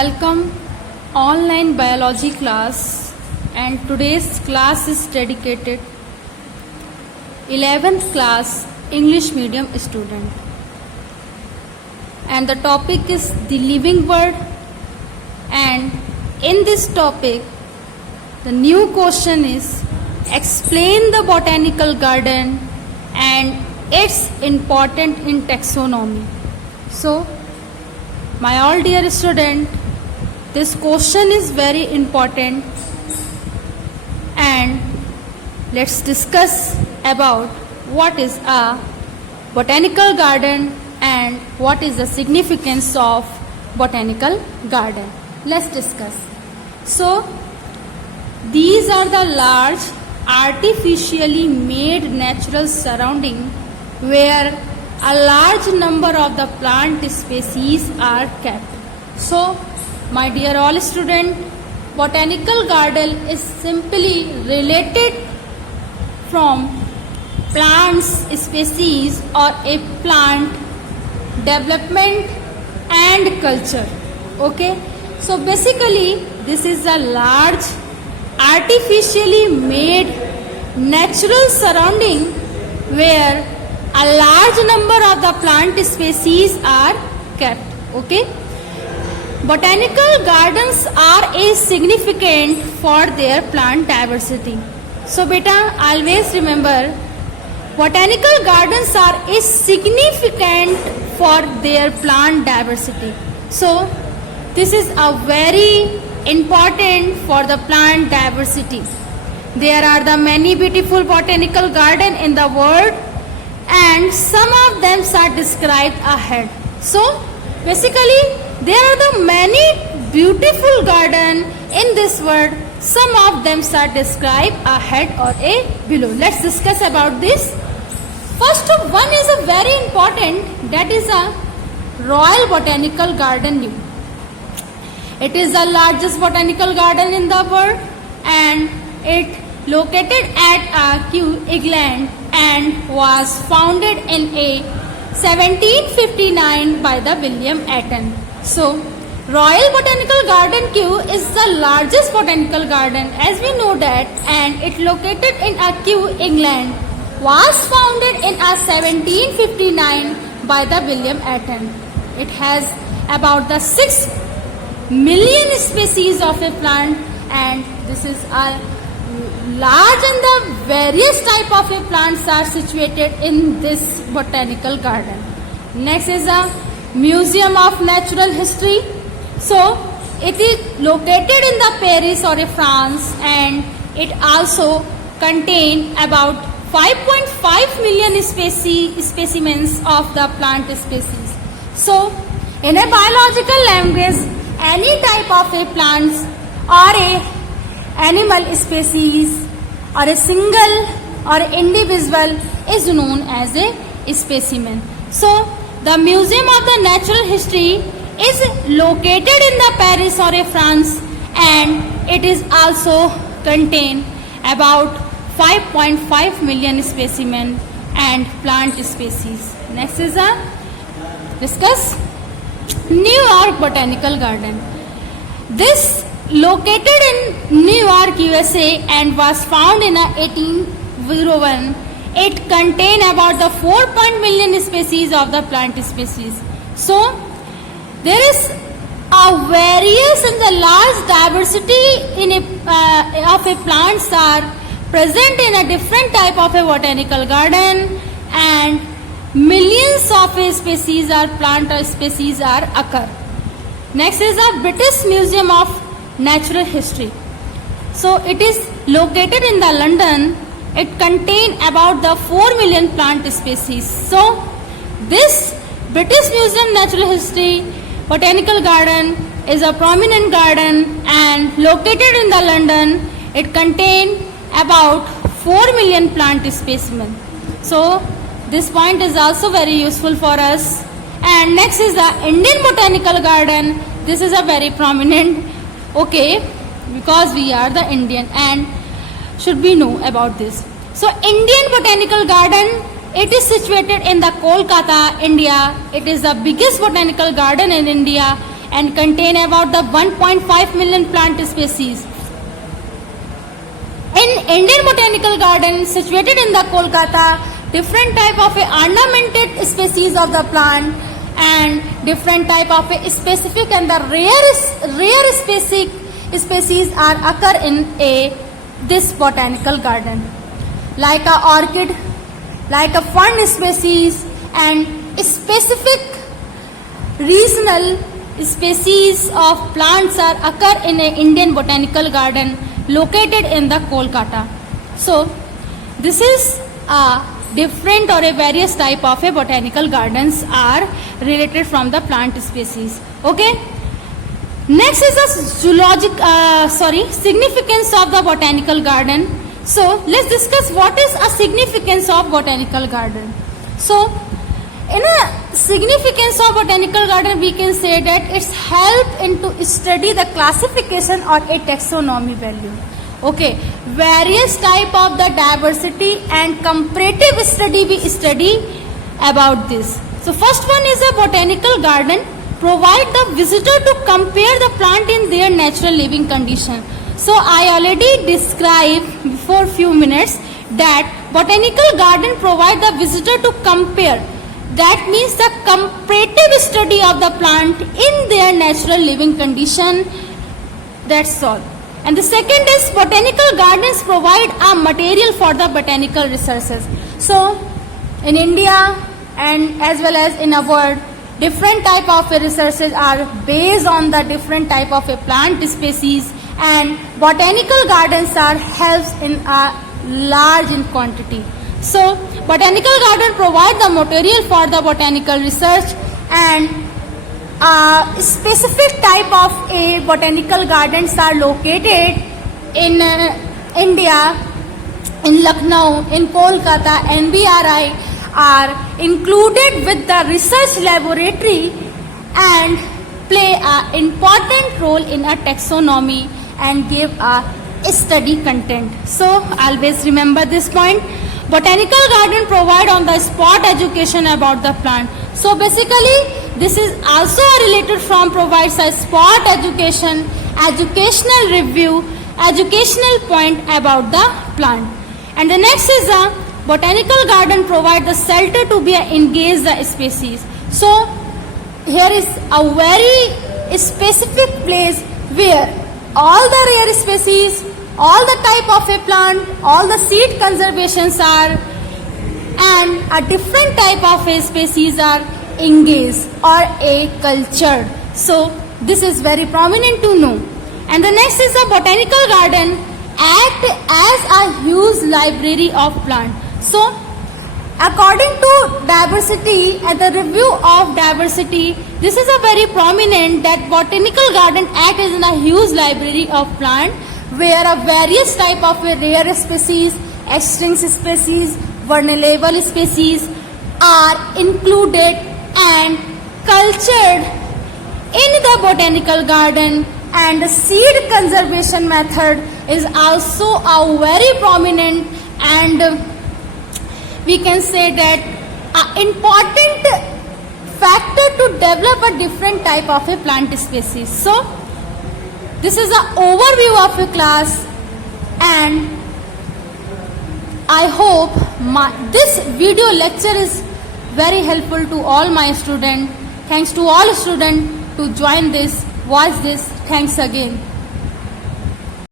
Welcome online biology class, and today's class is dedicated 11th class English medium student, and the topic is the living world. And in this topic the new question is explain the botanical garden and its important in taxonomy. So my all dear student, this question is very important, and let's discuss about what is a botanical garden and what is the significance of botanical garden. Let's discuss. So these are the large artificially made natural surrounding where a large number of the plant species are kept. So my dear all student, botanical garden is simply related from plants species or a plant development and culture. Okay, so basically this is a large artificially made natural surrounding where a large number of the plant species are kept. Okay, botanical gardens are a significant for their plant diversity. So beta, always remember, botanical gardens are a significant for their plant diversity. So this is a very important for the plant diversity. There are the many beautiful botanical garden in the world, and some of them are described ahead. So basically there are the many beautiful garden in this world. Some of them are described ahead or a below. Let's discuss about this. First one is a very important, that is a Royal Botanical Garden New. It is the largest botanical garden in the world, and it located at Kew, England, and was founded in a 1759 by the William Atton. So Royal Botanical Garden Kew is the largest botanical garden, as we know that, and it located in Kew, England, was founded in 1759 by the William Atton. It has about the 6 million species of a plant, and this is a large, and the various type of a plants are situated in this botanical garden. Next is a Museum of Natural History. So it is located in the Paris or France, and it also contain about 5.5 million specimens of the plant species. So in a biological language, any type of a plants or a animal species or a single or individual is known as a specimen. So the Museum of the Natural History is located in the Paris or a France, and it is also contain about 5.5 million specimen and plant species. Next is a discuss New York Botanical Garden. This located in New York, USA, and was found in 1801. It contain about the 4 million species of the plant species. So there is a various and the large diversity in of a plants are present in a different type of a botanical garden, and millions of species or plant species are occur. Next is a British Museum of Natural History. So it is located in the London. It contain about the 4 million plant species. So this British Museum Natural History Botanical Garden is a prominent garden and located in the London. It contain about 4 million plant specimen. So this point is also very useful for us. And next is the Indian Botanical Garden. This is a very prominent, okay, because we are the Indian and should we know about this. So Indian Botanical Garden, it is situated in the Kolkata, India. It is the biggest botanical garden in India, and contain about the 1.5 million plant species. In Indian Botanical Garden situated in the Kolkata, different type of a ornamented species of the plant and different type of a specific and the rare species are occur in this botanical garden, like a orchid, like a fern species, and specific regional species of plants are occur in a Indian Botanical Garden located in the Kolkata. So this is a different or a various type of a botanical gardens are related from the plant species. Okay. Next is the significance of the botanical garden. So let's discuss what is a significance of botanical garden. So in a significance of botanical garden, we can say that it's help into study the classification or a taxonomy value. Okay, various type of the diversity and comparative study we study about this. So first one is a botanical garden provide the visitor to compare the plant in their natural living condition. So I already described before few minutes that botanical garden provide the visitor to compare. That means the comparative study of the plant in their natural living condition. That's all. And the second is botanical gardens provide a material for the botanical researches. So in India and as well as in a world, different type of researches are based on the different type of a plant species, and botanical gardens are helps in a large in quantity. So botanical garden provide the material for the botanical research, and a specific type of a botanical gardens are located in India, in Lucknow, in Kolkata, NBRI are included with the research laboratory and play an important role in a taxonomy and give a study content. So always remember this point. Botanical garden provide on the spot education about the plant. So basically this is also related from provides a spot education, educational review, educational point about the plant. And the next is a botanical garden provide the shelter to be engage the species. So here is a very specific place where all the rare species, all the type of a plant, all the seed conservations are, and a different type of a species are engaged or a cultured. So this is very prominent to know. And the next is a botanical garden act as a huge library of plant. So according to diversity and the review of diversity, this is a very prominent that botanical garden act as in a huge library of plant where a various type of rare species, extinct species, vulnerable species are included and cultured in the botanical garden, and the seed conservation method is also a very prominent, and we can say that an important factor to develop a different type of a plant species. So this is an overview of a class, and I hope this video lecture is very helpful to all my students. Thanks to all students to join this, watch this. Thanks again.